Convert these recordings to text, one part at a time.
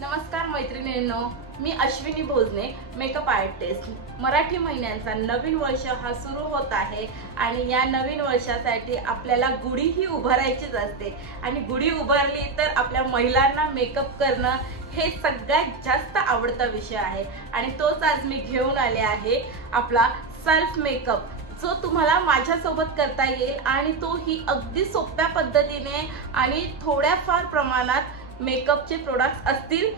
नमस्कार मैत्रिणींनो, मी Ashwini Bhojane, makeup artist. Marathi महिन्यांचा नवीन वर्ष हा सुरू होत आहे आणि या नवीन वर्षासाठी आपल्याला गुढी ही उभारायचीच असते आणि गुढी उभारली तर आपल्या महिलांना मेकअप करणं हे सगळ्यात जास्त आवडता विषय आहे आणि तोच आज मी घेऊन आले आहे, आपला सेल्फ मेकअप, जो तुम्हाला माझ्यासोबत करता येईल आणि तो ही अगदी सोप्या पद्धतीने आणि थोड्याफार प्रमाणात मेकअपचे प्रोडक्ट्स असतील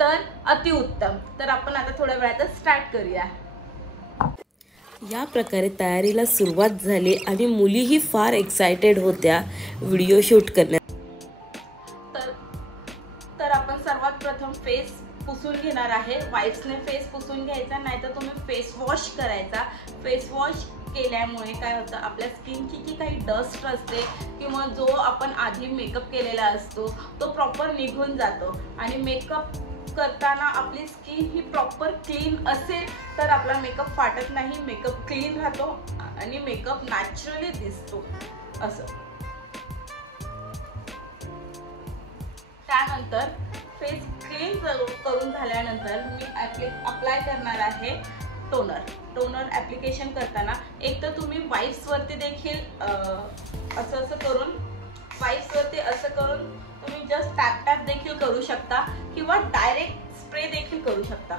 तर अतिउत्तम। तर आपण आता थोड्या वेळात स्टार्ट करूया। या प्रकारे तयारीला सुरुवात झाली आणि मुलीही फार एक्साइटेड होत्या व्हिडिओ शूट करण्यात। तर आपण सर्वात प्रथम फेस पुसून घेणार आहे। वाइप्सने फेस पुसून घ्यायचा, नाहीतर तुम्ही फेस वॉश करायचा। फेस वॉश केल्यामुळे काय होतं, आपल्या स्किनची जी काही डस्ट असते किंवा जो आपण आधी मेकअप केलेला असतो तो प्रॉपर निघून जातो आणि मेकअप करताना आपली स्किन ही प्रॉपर क्लीन असेल तर आपला मेकअप फाटत नाही, मेकअप क्लीन राहतो आणि मेकअप नॅचरली दिसतो असं। त्यानंतर फेस क्लीन करून झाल्यानंतर मी अप्लाय करणार आहे टोनर ॲप्लिकेशन करताना एक तर तुम्ही वाइप्सवरती देखील असं करून तुम्ही जस्ट टॅप देखील करू शकता किंवा डायरेक्ट स्प्रे देखील करू शकता।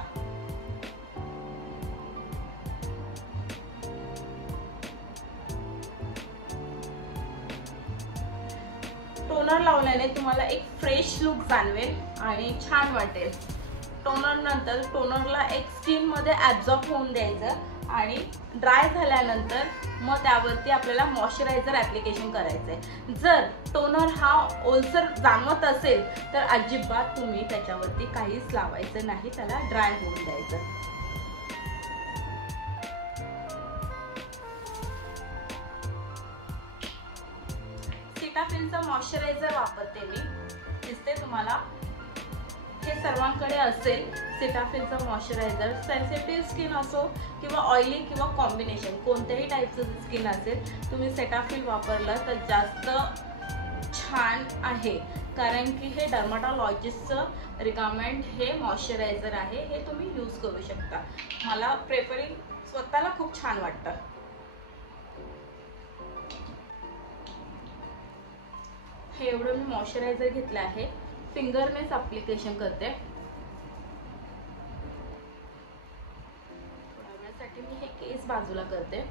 टोनर लावल्याने तुम्हाला एक फ्रेश लुक जाणवेल आणि छान वाटेल। टोनर नंतर टोनरला एक स्किन मध्ये ॲब्झॉर्ब होऊन द्यायचं आणि ड्राय झाल्यानंतर मग त्यावरती आपल्याला मॉइश्चरायझर ॲप्लिकेशन करायचंय। जर टोनर हा ओलसर जाणवत असेल तर अजिबात तुम्ही त्याच्यावरती काहीच लावायचं नाही, त्याला ड्राय होऊन द्यायचं। सीटाफिलचं मॉइश्चरायझर वापरते मी, दिसते तुम्हाला, हे सर्वांकडे असेल। सीटाफिलचं मॉइश्चरायझर सेन्सिटिव्ह स्किन असो किंवा ऑइली किंवा कॉम्बिनेशन कोणत्याही टाईपचं स्किन असेल, तुम्ही सीटाफिल वापरलं तर जास्त छान आहे, कारण की हे डर्माटॉलॉजिस्टचं रिकमेंड हे मॉइश्चरायझर आहे, हे तुम्ही यूज करू शकता। मला प्रेफरिंग स्वतःला खूप छान वाटतं। हे एवढं मी मॉइश्चरायझर घेतलं आहे, फिंगरनेच ॲप्लिकेशन करते। थोड्यासाठी मी हे केस बाजूला करते।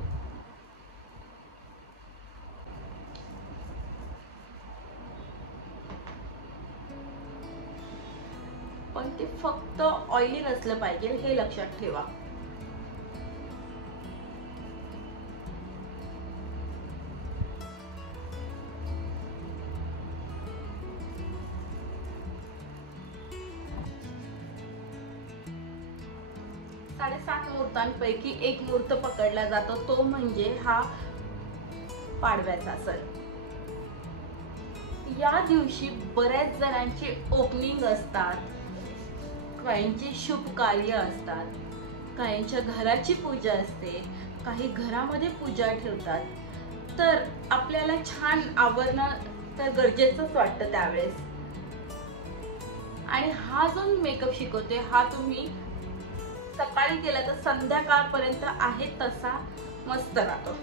पण ते फक्त ऑइली नसलं पाहिजे हे लक्षात ठेवा। साडेसात मुहूर्तांपैकी एक मुहूर्त पकडला जातो, तो म्हणजे हा पाडव्याचा सण। या दिवशी बऱ्याच जणांची ओपनिंग असतात, काहींची शुभ कार्य असतात, काहींच्या घराची पूजा असते, काही घरामध्ये पूजा ठेवतात। तर आपल्याला छान आवरणं तर गरजेचंच वाटतं त्यावेळेस। आणि हा जो मी मेकअप शिकवते हा तुम्ही सकाळी केला तर संध्याकाळपर्यंत आहे तसा मस्त राहतो।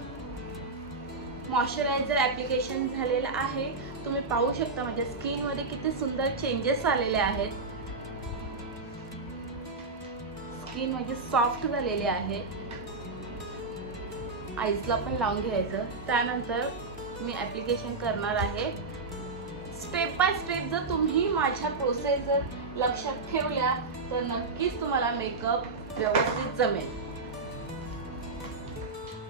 मॉइश्चरायझर ॲप्लिकेशन झालेलं आहे, तुम्ही पाहू शकता माझ्या स्किन मध्ये किती सुंदर चेंजेस आलेले आहेत। स्किन माझी सॉफ्ट झालेली आहे। आईजला पण लावून घ्यायचं। त्यानंतर मी ॲप्लिकेशन करणार आहे। स्टेप बाय स्टेप जर तुम्ही माझ्या प्रोसेस जर लक्षात ठेवल्या तर नक्कीच तुम्हाला मेकअप व्यवस्थित जमेल।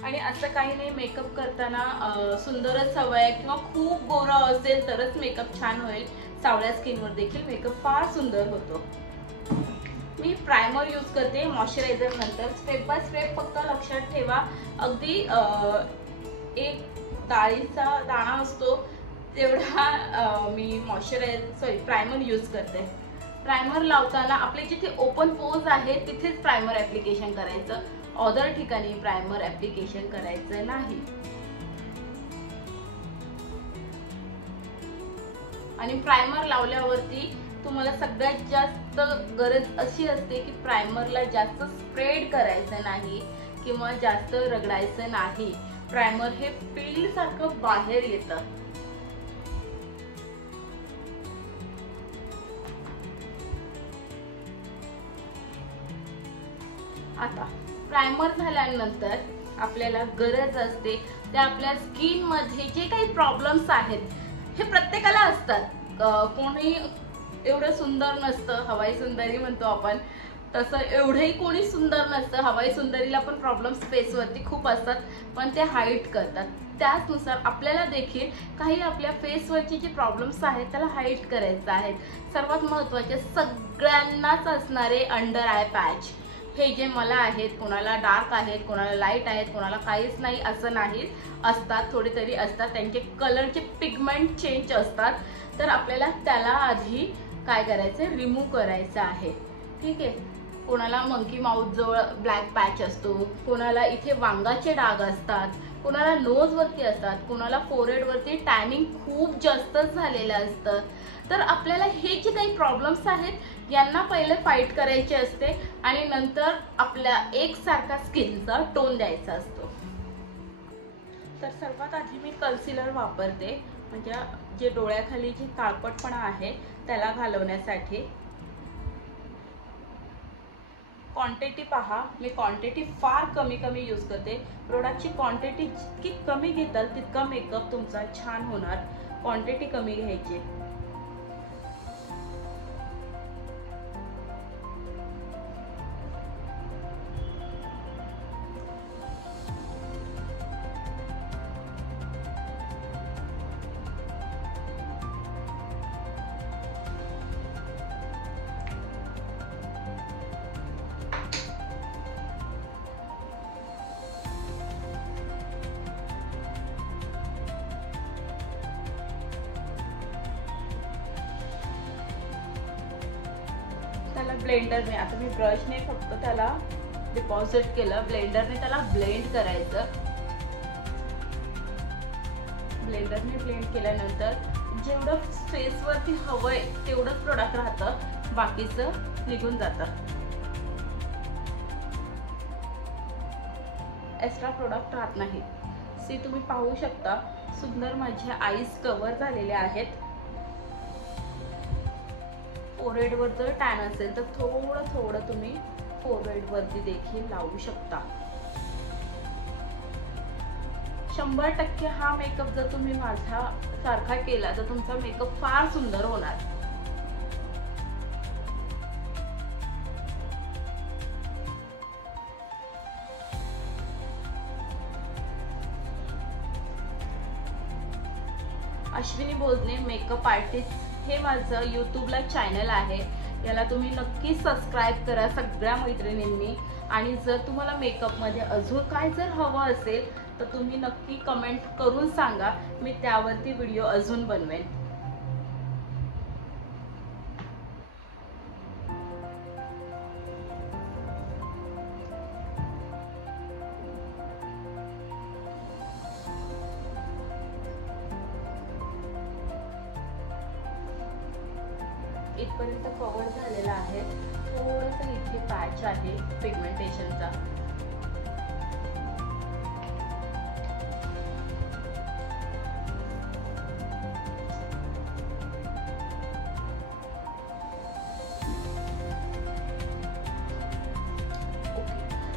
आणि असं काही नाही, मेकअप करताना सुंदरच हवं आहे किंवा खूप गोरा असेल तरच मेकअप छान होईल, सावळ्या स्किनवर देखील मेकअप फार सुंदर होतो। मी प्रायमर यूज करते मॉइश्चरायझर नंतर। स्टेप बाय स्टेप फक्त लक्षात ठेवा, अगदी एक डाळीचा दाणा असतो तेवढा मी प्रायमर यूज करते। प्रायमर लावताना आपले जिथे ओपन पोज आहे तिथेच प्रायमर ॲप्लिकेशन करायचं, अदर ठिकाणी प्रायमर ॲप्लिकेशन करायचं नाही। आणि प्रायमर लावल्यावरती तुम्हाला सगळ्यात जास्त गरज अशी असते की प्रायमरला जास्त स्प्रेड करायचं नाही किंवा जास्त रगडायचं नाही. प्रायमर हे पील सारखं बाहेर येतं. आता प्रायमर झाल्यानंतर आपल्याला गरज असते ते आपल्या स्किन मध्ये जे काही प्रॉब्लेम्स आहेत, हे प्रत्येकाला असतात. कोणी एवढं सुंदर नसतं, हवाई सुंदरी म्हणतो आपण तसं एवढंही कोणी सुंदर नसतं. हवाई सुंदरीला पण प्रॉब्लेम्स फेसवरती खूप असतात, पण ते हाईड करतात. त्याचनुसार आपल्याला देखील काही आपल्या फेसवरचे जे प्रॉब्लेम्स आहेत त्याला हाईड करायचं आहे. सर्वात महत्त्वाचे सगळ्यांनाच असणारे अंडर आय पॅच, हे जे मला आहेत, कोणाला डार्क आहेत, कोणाला लाईट आहेत, कोणाला काहीच नाही असं नाही, असतात थोडे तरी असतात. त्यांचे कलरचे पिगमेंट चेंज असतात. तर आपल्याला त्याला आधी काय करायचं, रिमूव्ह करायचं आहे. ठीक आहे. कोणाला मंकी माउथ जवळ ब्लॅक पॅच असतो, कोणाला इथे वांगाचे डाग असतात, कोणाला नोजवरती असतात, कोणाला फोरहेडवरती टॅनिंग खूप जास्त झालेलं असतं. तर आपल्याला हे जे काही प्रॉब्लेम्स आहेत यांना पहिले फाईट करायचे असते आणि नंतर आपल्या एकसारखा स्किनचा टोन द्यायचा असतो. तर सर्वात आधी मी कन्सिलर वापरते, म्हणजे जे डोळ्याखाली जे काळपटपणा आहे त्याला घालवण्यासाठी. क्वांटिटी पहा, मी क्वांटिटी फार कमी यूज करते. प्रोडक्टची क्वांटिटी जितकी कमी घेताल तितका मेकअप तुमचा छान होणार. क्वांटिटी कमी घ्यायची. त्याला ब्लेंडरने, आता मी ब्रशने फक्त त्याला डिपॉझिट केलं, ब्लेंडरने त्याला ब्लेंड करायचं. ब्लेंडरने ब्लेंड केल्यानंतर जेवढं फेसवरती हवंय तेवढंच प्रोडक्ट राहतं, बाकीचं निघून जातं. एक्स्ट्रा प्रोडक्ट राहत नाही. सी तुम्ही पाहू शकता, सुंदर माझे आईज कव्हर झालेले आहेत. फोरहेडवर जर टॅन असेल तर थोडं तुम्ही फोरहेडवरती देखील लावू शकता. 100% हा मेकअप जर तुम्ही माझ्या सारखा केला तर तुमचा मेकअप फार सुंदर होणार. अश्विनी भोजने मेकअप आर्टिस्ट हे माझं यूट्यूबला चॅनल आहे. याला तुम्ही नक्की सबस्क्राईब करा सगळ्या मैत्रिणींनी. आणि जर तुम्हाला मेकअपमध्ये अजून काय जर हवं असेल तर तुम्ही नक्की कमेंट करून सांगा, मी त्यावरती व्हिडिओ अजून बनवेन. इथपर्यंत कव्हर झालेला आहे. थोडंसं इथे पॅच आहे पिगमेंटेशनचा.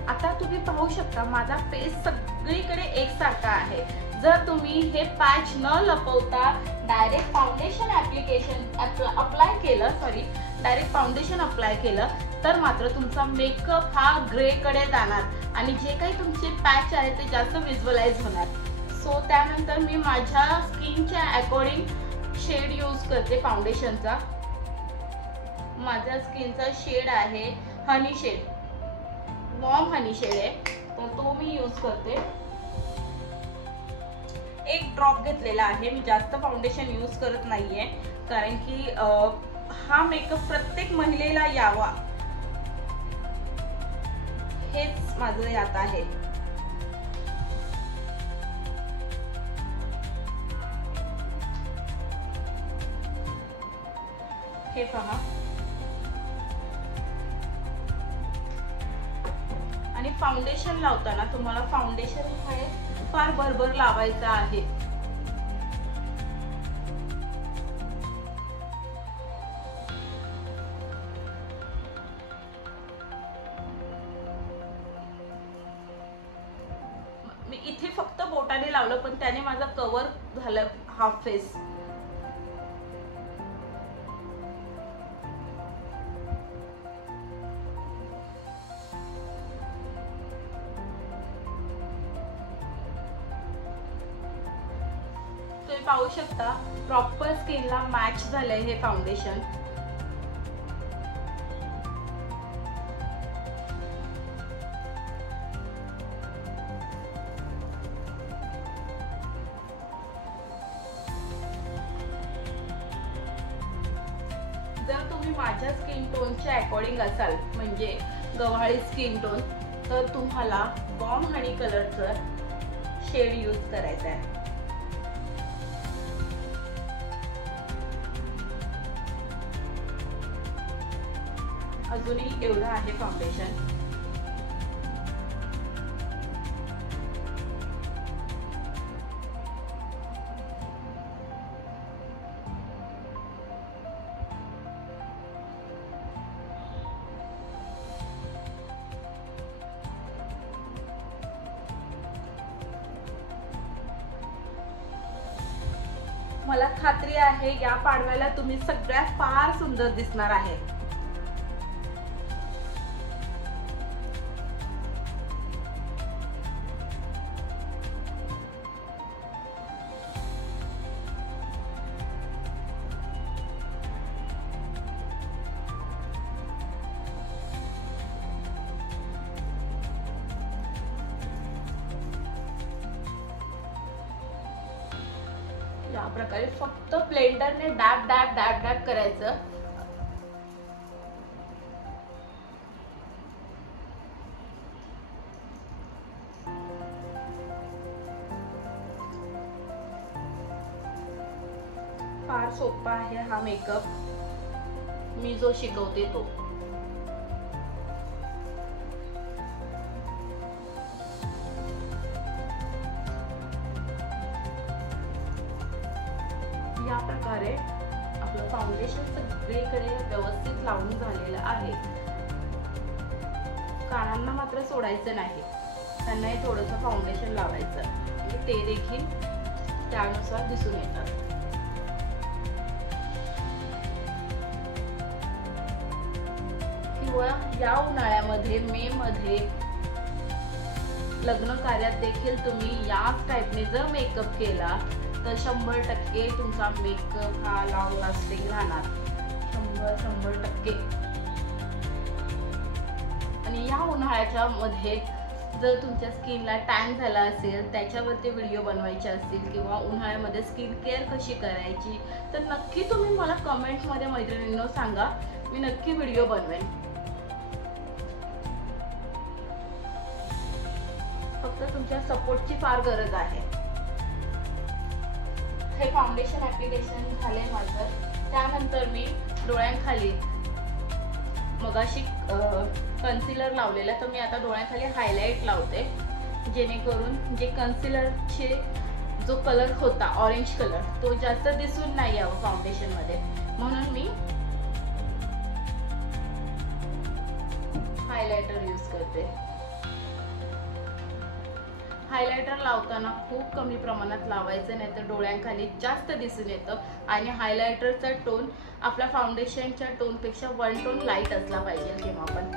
आता तुम्ही पाहू शकता माझा फेस सगळीकडे एकसारखा आहे. जर तुम्ही हे पॅच न लपवता डायरेक्ट फाउंडेशन अप्लाय केलं तर मात्र तुमचा मेकअप हा ग्रे कडे जाणार आणि जे काही तुमचे पॅच आहे ते जास्त व्हिज्युअलाइज होणार. सो त्यानंतर मी माझ्या स्किनच्या अकॉर्डिंग शेड यूज करते फाउंडेशनचा. माझ्या स्किनचा शेड आहे हनी शेड, वॉर्म हनी शेड आहे, तर तो मी यूज करते. एक ड्रॉप घेतलेला आहे. मी जास्त फाउंडेशन यूज करत नाहीये कारण की हा मेकअप प्रत्येक महिलेला यावा हेच माझं यात आहे. हे पहा, आणि फाउंडेशन लावताना तुम्हाला फाउंडेशन हे फार भरभर लावायचं आहे. मी इथे फक्त बोटाने लावलं, पण त्याने माझा कव्हर झालं हाफ फेस. तुम्ही पाहू शकता प्रॉपर स्किनला मॅच झालंय हे फाउंडेशन. जर तुम्ही माझ्या स्किन टोनच्या अकॉर्डिंग असाल, म्हणजे गव्हाळी स्किन टोन, तर तुम्हाला वॉर्म हनी कलरचं शेड यूज करायचा आहे. अजूनही एवढं आहे फाउंडेशन. मला खात्री आहे या पाडव्याला तुम्ही सगळ्यात फार सुंदर दिसणार आहे. या प्रकारे फक्त ब्लेंडरने डॅब डॅब डॅब डॅब करायचं. फार सोपा आहे हा मेकअप, मी जो शिकवते तो. या प्रकारे आपलं फाउंडेशन सगळीकडे व्यवस्थित लावून झालेलं आहे. कानांना मात्र सोडायचं नाही, त्यांनाही थोडंसं फाउंडेशन लावायचं, म्हणजे ते देखील त्यानुसार दिसून येतात. किंवा या उन्हाळ्यामध्ये, मे मध्ये लग्न कार्यात देखील तुम्ही याच टाईपने जर मेकअप केला तर 100% तुमचा मेकअप हा लॉंग लास्टिंग राहणार. 100%. आणि या उन्हाळ्याच्या मध्ये जर तुमच्या स्किनला टॅन झाला असेल, त्याच्यावरती व्हिडिओ बनवायचे असतील, किंवा उन्हाळ्यामध्ये स्किन केअर कशी करायची, तर नक्की तुम्ही मला कमेंट्समध्ये मैत्रिणींनो सांगा, मी नक्की व्हिडिओ बनवेन. फक्त तुमच्या सपोर्टची फार गरज आहे. हे फाउंडेशन ऍप्लिकेशन झाले माझं. त्यानंतर मी डोळ्यांखाली मगाशी कन्सिलर लावलेला, तर मी आता डोळ्यांखाली हायलाइट लावते, जेणेकरून जे कन्सिलरचे जो कलर होता ऑरेंज कलर, तो जास्त दिसून नाही यावं फाउंडेशन मध्ये, म्हणून मी हायलायटर यूज करते. हायलायटर लावताना खूप कमी प्रमाणात लावायचं, नाही तर डोळ्यांखाली जास्त दिसून येतं. आणि हायलायटरचा टोन आपल्या फाउंडेशनच्या टोनपेक्षा 1 टोन लाईट असला पाहिजे जेव्हा आपण.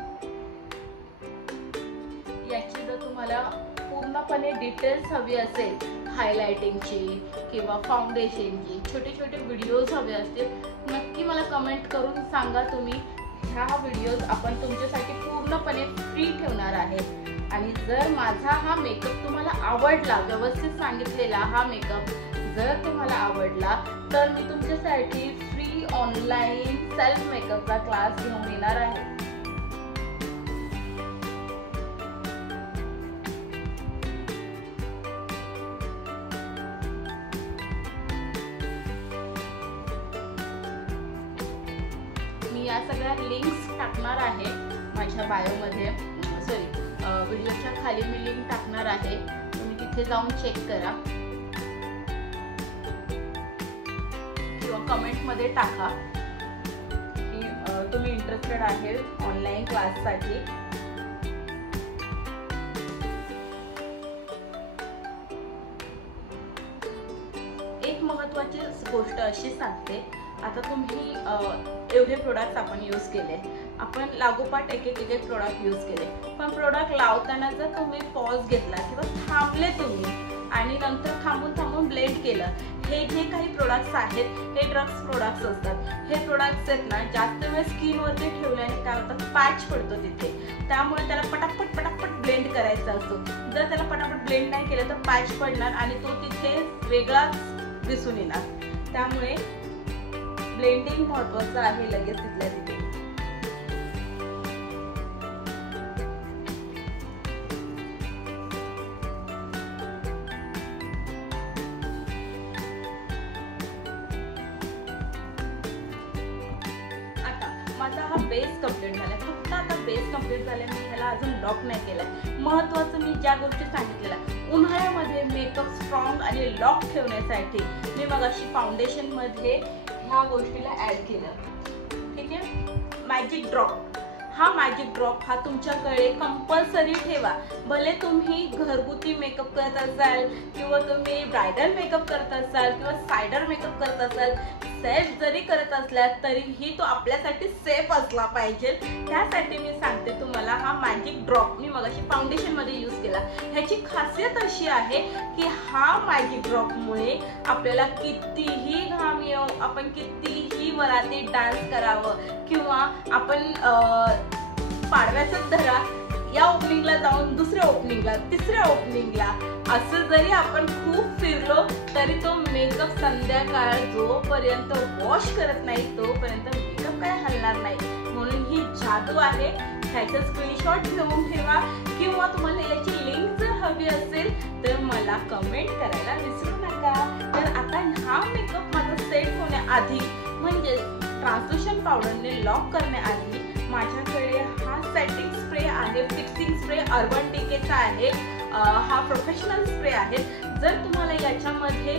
याची जर तुम्हाला पूर्णपणे डिटेल्स हवी असेल हायलायटिंगची किंवा फाउंडेशनची, छोटे छोटे व्हिडिओज हवे असतील, नक्की मला कमेंट करून सांगा तुम्ही. ह्या व्हिडिओज आपण तुमच्यासाठी पूर्णपणे फ्री ठेवणार आहे. आणि जर माझा हा मेकअप तुम्हाला आवडला, व्यवस्थित सांगितलेला हा मेकअप जर तुम्हाला आवडला, तर मी तुमच्यासाठी फ्री ऑनलाईन सेल्फ मेकअपचा क्लास घेऊन येणार आहे. मी या सगळ्या लिंक्स टाकणार आहे माझ्या बायोमध्ये, व्हिडिओच्या खाली मी लिंक टाकणार आहे, तुम्ही तिथे जाऊन चेक करा किंवा कमेंटमध्ये टाका की तुम्ही इंटरेस्टेड आहे ऑनलाईन क्लाससाठी. एक महत्त्वाची गोष्ट अशी सांगते, आता तुम्ही एवढे प्रोडक्ट्स आपण यूज केले, आपण लागोपाठ एक एक प्रोडक्ट यूज केले, पण प्रोडक्ट लावताना जर तुम्ही पॉज घेतला किंवा थांबले तुम्ही आणि नंतर थांबून ब्लेंड केलं, हे जे काही प्रोडक्ट्स आहेत हे ड्रग्स प्रोडक्ट्स असतात. हे प्रोडक्ट्स आहेत ना जास्त वेळ स्किनवरती ठेवल्याने काय होतं, पॅच पडतो तिथे, त्यामुळे त्याला पटापट ब्लेंड करायचा असतो. जर त्याला पटापट ब्लेंड नाही केलं तर पॅच पडणार आणि तो तिथे वेगळाच दिसून येणार. त्यामुळे ब्लेंडिंग महत्त्वाचं आहे लगेच तिथल्या तिथे. माझा हा बेस कंप्लीट झाला, फक्त आता बेस कंप्लीट झाला, मी ह्याला अजून लॉक नाही केलाय. महत्त्वाचं मी ज्या गोष्टी सांगितलेल्या, उन्हाळ्यामध्ये मेकअप स्ट्रॉंग आणि लॉक ठेवण्यासाठी मी मगाशी फाउंडेशन मध्ये ह्या गोष्टीला ऍड केलं. ठीक आहे, मॅजिक ड्रॉप. हा मॅजिक ड्रॉप हा तुमच्याकडे कंपल्सरी ठेवा. भले तुम्ही घरगुती मेकअप करत असाल किंवा तुम्ही ब्रायडल मेकअप करत असाल किंवा सायडर मेकअप करत असाल, सेफ जरी करत असल्यास तरीही तो आपल्यासाठी सेफ असला पाहिजे. त्यासाठी मी सांगते तुम्हाला हा मॅजिक ड्रॉप मी मगाशी फाउंडेशन मध्ये यूज केला. ह्याची खासियत अशी आहे की हा मॅजिक ड्रॉपमुळे आपल्याला कितीही घाम येऊ, आपण कितीही वराती डान्स करावं किंवा आपण पाडव्याचाच धरा, या ओपनिंगला जाऊन दुसऱ्या ओपनिंगला, तिसऱ्या ओपनिंगला असं जरी आपण खूप फिरलो तरी तो मेकअप संध्याकाळ जोपर्यंत वॉश करत नाही तोपर्यंत मेकअप काय हलणार नाही. म्हणून ही जादू आहे. ह्याचा स्क्रीनशॉट घेऊन ठेवा किंवा तुम्हाला याची लिंक जर हवी असेल तर मला कमेंट करायला विसरू नका. तर आता हा मेकअप माझा सेट होण्याआधी म्हणजे ट्रान्सल्युशन पावडरने लॉक करण्याआधी माझ्याकडे हा सेटिंग स्प्रे आहे, फिक्सिंग स्प्रे अर्बन डिकेचा आहे. हा प्रोफेशनल स्प्रे आहे. जर तुम्हाला याच्यामध्ये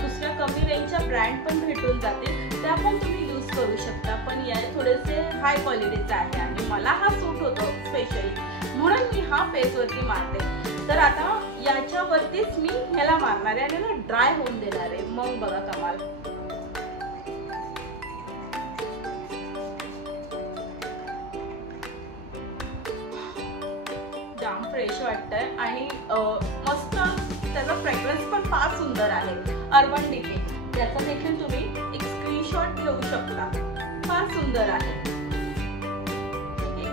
दुसऱ्या कमी रेंजच्या ब्रँड पण भेटून जातील त्या पण तुम्ही यूज करू शकता, पण या थोडेसे हाय क्वालिटीचा आहे आणि मला हा सूट होतो स्पेशली, म्हणून मी हा फेसवरती मारते. तर आता याच्यावरतीच मी ह्याला मारणार आहे आणि ना ड्राय होऊन देणार आहे. मग बघा कमाल. जाम फ्रेश वाटतंय आणि मस्त त्याचा फ्रेग्रन्स पण फार सुंदर आहे. अर्बन डिके याचा देखील तुम्ही एक स्क्रीनशॉट घेऊ शकता, फार सुंदर आहे.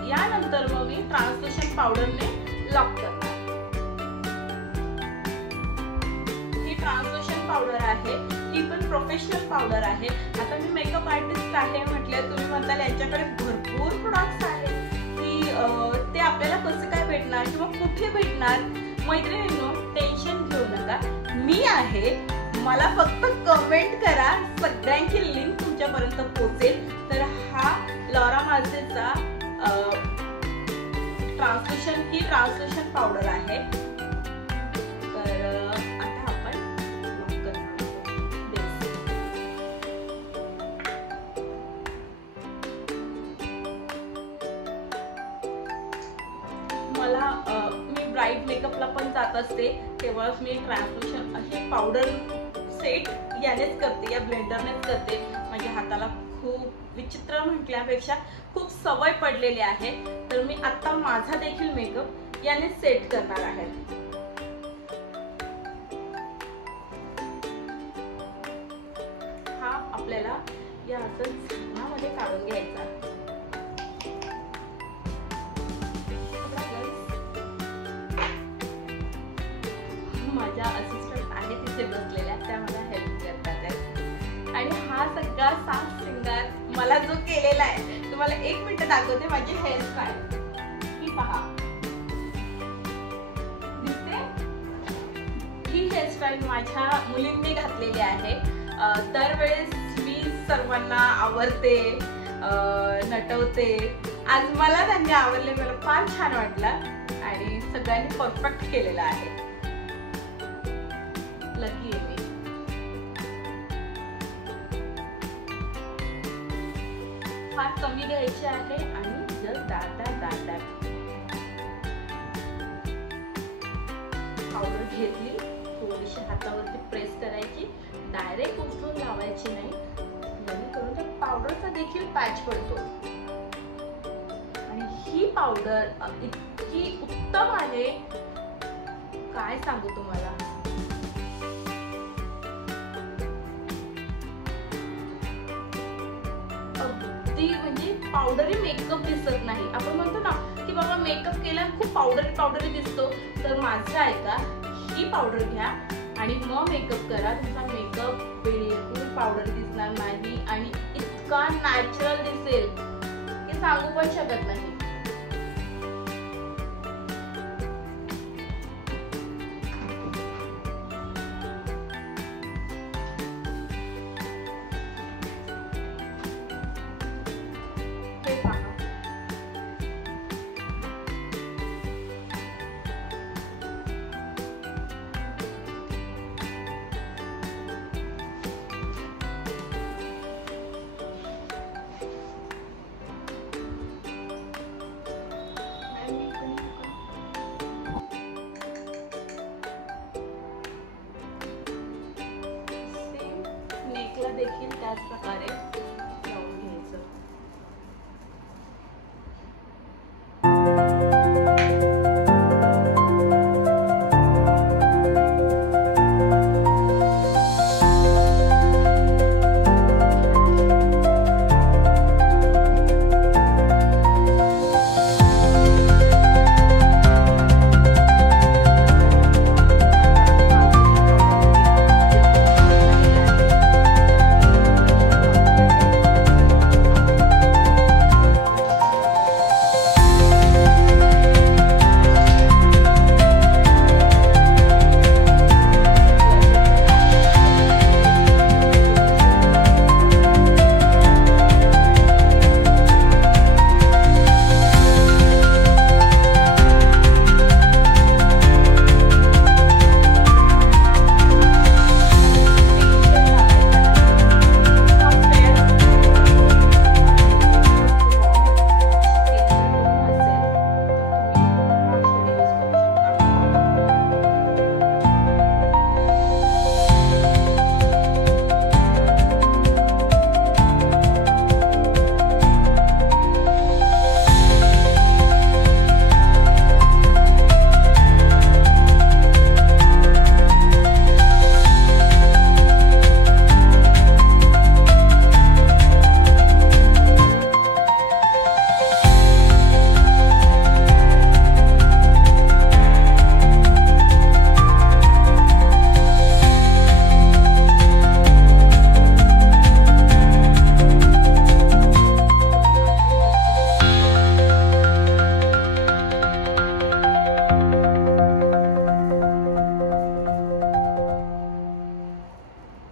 यानंतर मग मी ट्रान्सल्युशन पावडरने लॉक करणार. ही ट्रान्सल्युशन पावडर आहे, ही पण प्रोफेशनल पावडर आहे. आता मी मेकअप आर्टिस्ट आहे म्हटले, तुम्ही म्हणताल यांच्याकडे भरपूर प्रोडक्ट्स आहेत की ते आपल्याला कसं काय भेटणार किंवा कुठे भेटणार. मैत्रिणींनो, टेन्शन घेऊ नका, मी आहे. मला फक्त कमेंट करा, सगळ्यांची लिंक तुमच्यापर्यंत पोहोचेल. तर हा लॉरा मार्सेचा ट्रान्सल्युशन पावडर आहे. तर आता आपण लॉक करणार बेस. मला मी ब्राईट मेकअपला पण जात असते तेव्हा मी ट्रान्सल्युशन अशी पावडर सेट यानेच करते, या ब्लेंडरनेच करते. माझ्या हाताला खूप विचित्र म्हटल्यापेक्षा खूप सवय पडलेली आहे. तर मी आता माझा देखील मेकअप याने सेट करणार आहे. हा आपल्याला या असं झाकणामध्ये काढून घ्यायचा. माझ्या असिस्टंट आहे तिथे बसलेल्या, त्या मला हेल्प करतात आहे. आणि हा सगळा साज सिंगार मला जो केलेला आहे तुम्हाला एक मिनिट दाखवते. माझी हेअरस्टाईल ही पहा, दिसते? ही हेअरस्टाईल माझ्या मुलींनी घातलेली आहे. दरवेळेस मी सर्वांना आवडते, नटवते. आज मला त्यांनी आवडले, मला फार छान वाटलं आणि सगळ्यांनी परफेक्ट केलेलं आहे. लकी आहे मी. फार कमी घ्यायचे आहे आणि जस्ट दाट पावडर घेतली, थोडीशी हातावरती प्रेस करायची, डायरेक्ट उचलून लावायची नाही, जेणेकरून त्या पावडरचा देखील पॅच पडतो. आणि ही पावडर इतकी उत्तम आहे, काय सांगू तुम्हाला. अगदी म्हणजे पावडरी मेकअप दिसत नाही. आपण म्हणतो ना की बाबा मेकअप केला खूप पावडरी दिसतो, तर माझं ऐका, ही पावडर घ्या आणि मग मेकअप करा. तुमचा मेकअप बिलकुल पावडर दिसणार नाही आणि इतका नॅचरल दिसेल की सांगू पण शकत नाही. हे पहा, नेकला देखील त्याच प्रकारे लावून घ्यायचं.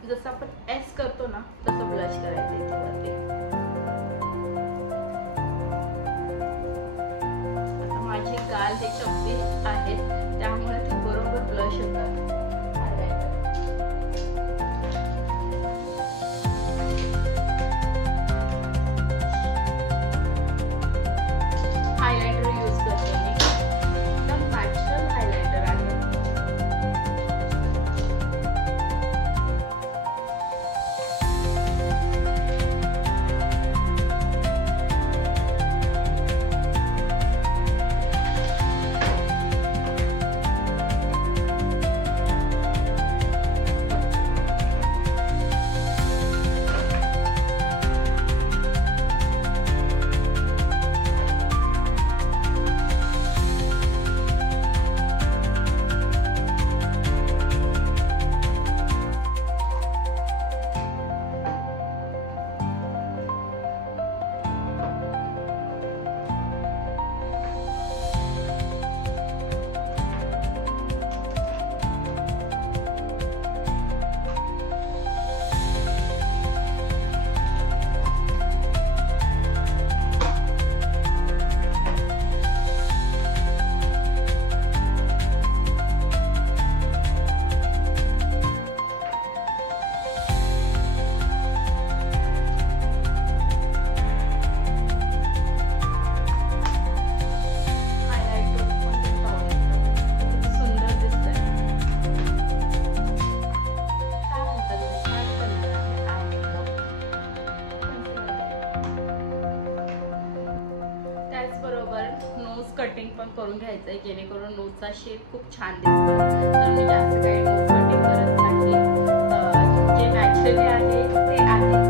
जसं आपण एस करतो ना तसं ब्लश करायचं इथे वरती. आता माझे गाल हे चपटे आहेत, त्यामुळे ते बरोबर ब्लश होतात. हायलायटर यूज करते मी, एकदम नॅचरल हायलायटर आहे. कटिंग पण करून घ्यायचं आहे, जेणेकरून नोजचा शेप खूप छान दिसतो. तर मी जास्त काही नोज कटिंग करत नाही, जे नॅचरली आहे ते आहे.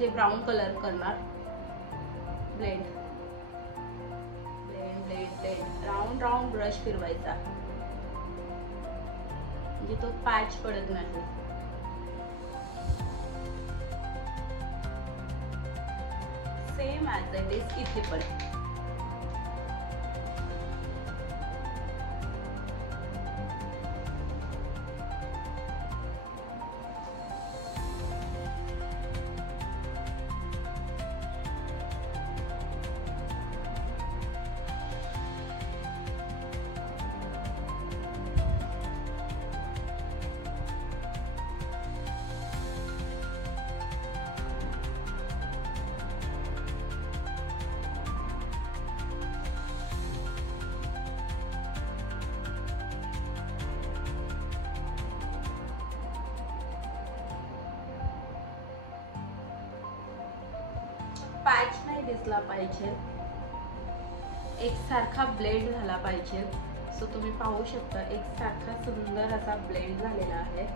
इथे ब्राउन कलर करणार. Blend blend blend blend. Round round brush फिरवायचा म्हणजे तो पॅच पडत नाही. सेम ॲज इट इज इथे पण. पॅच नाही दिसला पाहिजे. एकसारखा ब्लेंड झाला पाहिजे। सो तुम्ही पाहू शकता एकसारखा सुंदर असा ब्लेंड झालेला आहे।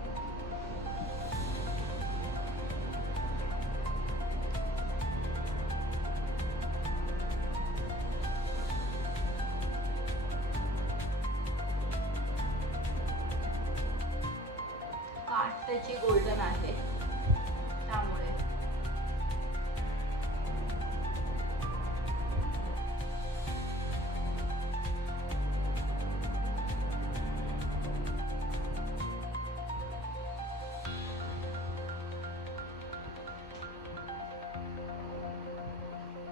काठ त्याची गोल्डन आहे त्यामुळे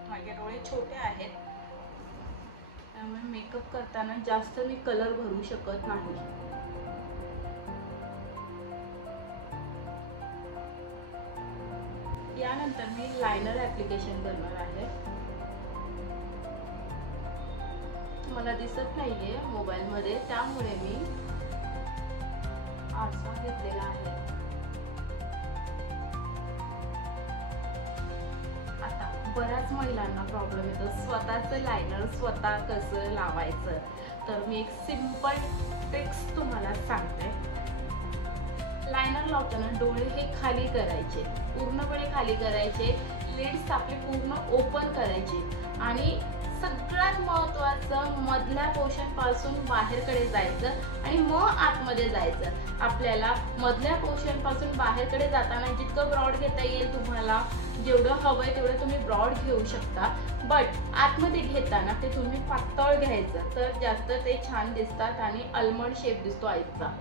माझे डोळे छोटे आहेत त्यामुळे मेकअप करताना जास्त मी कलर भरू शकत नाही। यानंतर मी लायनर ऍप्लिकेशन करणार आहे। मला दिसत नाहीये मोबाईल मध्ये त्यामुळे मी आरसा घेतलेला आहे। आता बऱ्याच महिलांना प्रॉब्लेम येतो स्वतःचं लायनर स्वतः कसं लावायचं, तर मी एक सिंपल ट्रिक्स तुम्हाला सांगते। लायनर लावताना डोळे हे खाली करायचे, पूर्णपणे खाली करायचे, लिड्स आपले पूर्ण ओपन करायचे आणि सगळ्यात महत्त्वाचं मधल्या पोर्शन पासून बाहेरकडे जायचं आणि मग आतमध्ये जायचं। आपल्याला मधल्या पोर्शन पासून बाहेरकडे जाताना जितकं ब्रॉड घेता येईल तुम्हाला, जेवढं हवंय तेवढं तुम्ही ब्रॉड घेऊ शकता, बट आतमध्ये घेताना ते तुम्ही पातळ घ्यायचं, तर जास्त ते छान दिसतात आणि आल्मंड शेप दिसतो आईचा।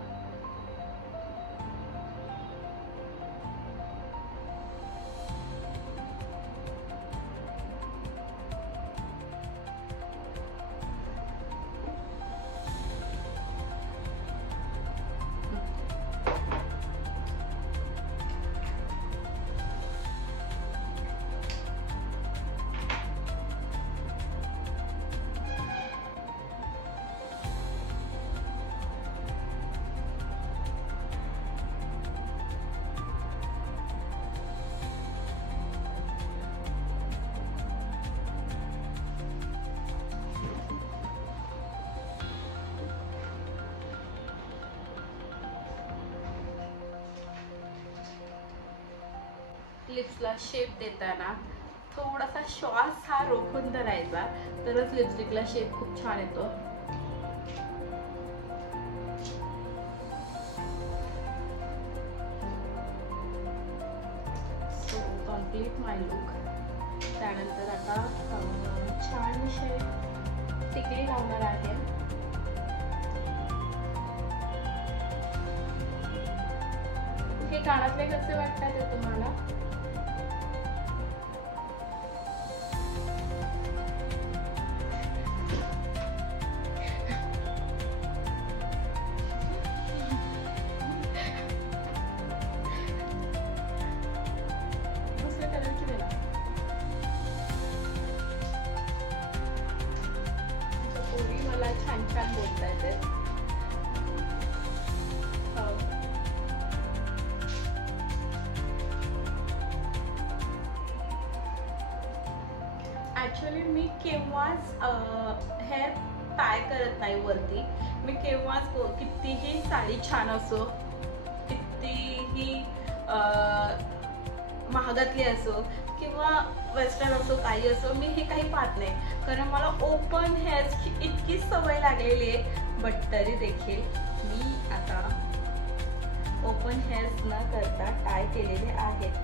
लिप्सला शेप देताना थोडासा श्वास हा रोखून धरायचा, तरच लिपस्टिकला शेप खूप छान येतो। सो कंप्लीट माय लुक। त्यानंतर आता छान असे टिकली लावणार आहे। हे कानातले कसे वाटतात ते तुम्हाला? छान बोलता येते। ऍक्च्युअली मी केव्हाच हेअर टाय करत नाही वरती। मी केव्हाच कितीही साडी छान असो, कितीही महागातली असो किंवा वेस्टर्न असो, काही असो, मी हे काही पाहत नाही, कारण मला ओपन हेअर्सची इतकी सवय लागलेली आहे। बट तरी देखील मी आता ओपन हेअर्स न करता टाय केलेले आहेत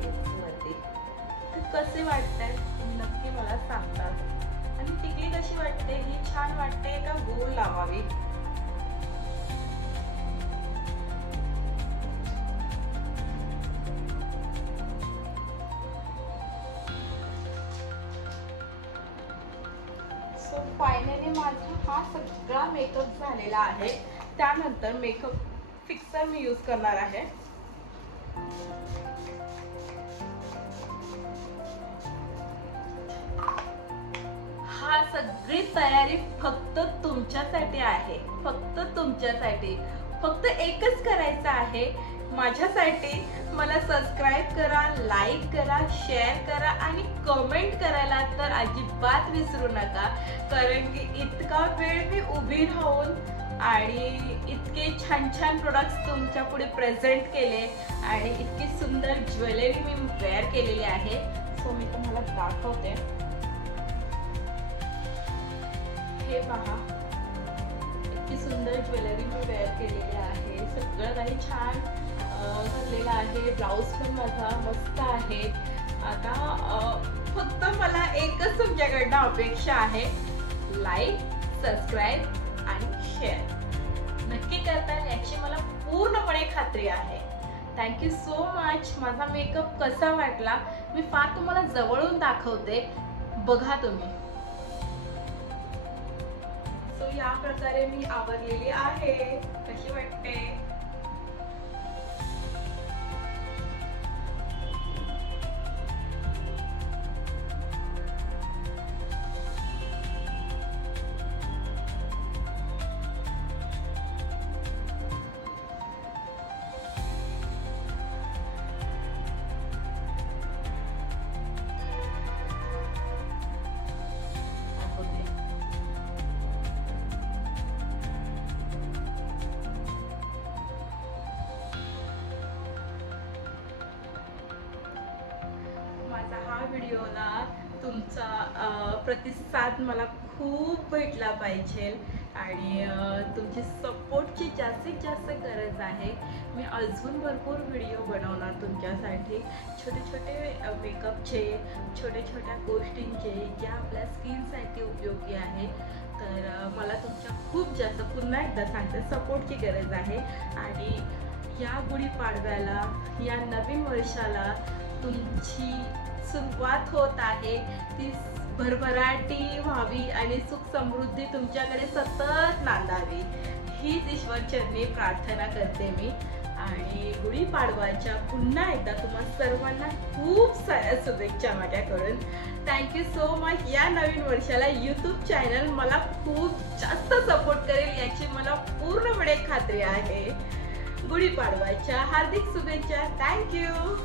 हेअर्सवरती। कसे वाटतात नक्की मला सांगतात। आणि टिकली कशी वाटते? ही छान वाटते का गोल लावावी? सो फायनली माझा हा सगळा मेकअप झालेला आहे। त्यानंतर मेकअप फिक्सर मी यूज करणार आहे। हा सगळी तयारी फक्त तुमच्यासाठी आहे, फक्त तुमच्यासाठी। फक्त एकच करायचं आहे माझ्यासाठी मला सबस्क्राईब करा, लाईक करा, शेअर करा आणि कमेंट करायला तर अजिबात विसरू नका, कारण की इतका वेळ मी उभी राहून आणि इतके छान छान प्रोडक्ट्स तुमच्या पुढे प्रेझेंट केले आणि इतकी सुंदर ज्वेलरी मी वेअर केलेली आहे. सो मी तुम्हाला दाखवते. हे पहा, इतकी सुंदर ज्वेलरी मी वेअर केलेली आहे. सगळं काही छान घातलेलं आहे. ब्लाऊज पण माझा मस्त आहे. आता फक्त मला एकच तुमच्याकडनं अपेक्षा आहे, लाईक, सबस्क्राईब आणि शेअर नक्की करताल याची मला पूर्णपणे खात्री आहे. Thank you so much. माझा मेकअप कसा वाटला मी फार तुम्हाला जवळून दाखवते, बघा तुम्ही. सो या प्रकारे मी आवरलेली आहे. कशी वाटते? व्हिडिओला तुमचा प्रतिसाद मला खूप भेटला पाहिजे आणि तुमची सपोर्टची जास्तीत जास्त गरज आहे. मी अजून भरपूर व्हिडिओ बनवणार तुमच्यासाठी, छोटे छोटे मेकअपचे, छोट्या छोट्या गोष्टींचे ज्या आपल्या स्किनसाठी उपयोगी आहे. तर मला तुमच्या खूप जास्त, पुन्हा एकदा सांगते, सपोर्टची गरज आहे. आणि या गुढीपाडव्याला, या नवीन वर्षाला तुमची सुरुवात होत आहे, ती भरभराटी व्हावी आणि सुख समृद्धी तुमच्याकडे सतत नांदावी हीच ईश्वरचरणी प्रार्थना करते मी. आणि गुढीपाडव्याच्या पुन्हा एकदा तुम्हा सर्वांना खूप साऱ्या शुभेच्छा माझ्याकडून. Thank you so much. या नवीन वर्षाला यूट्यूब चॅनल मला खूप जास्त सपोर्ट करेल याची मला पूर्णपणे खात्री आहे. गुढीपाडव्याच्या हार्दिक शुभेच्छा. थँक्यू.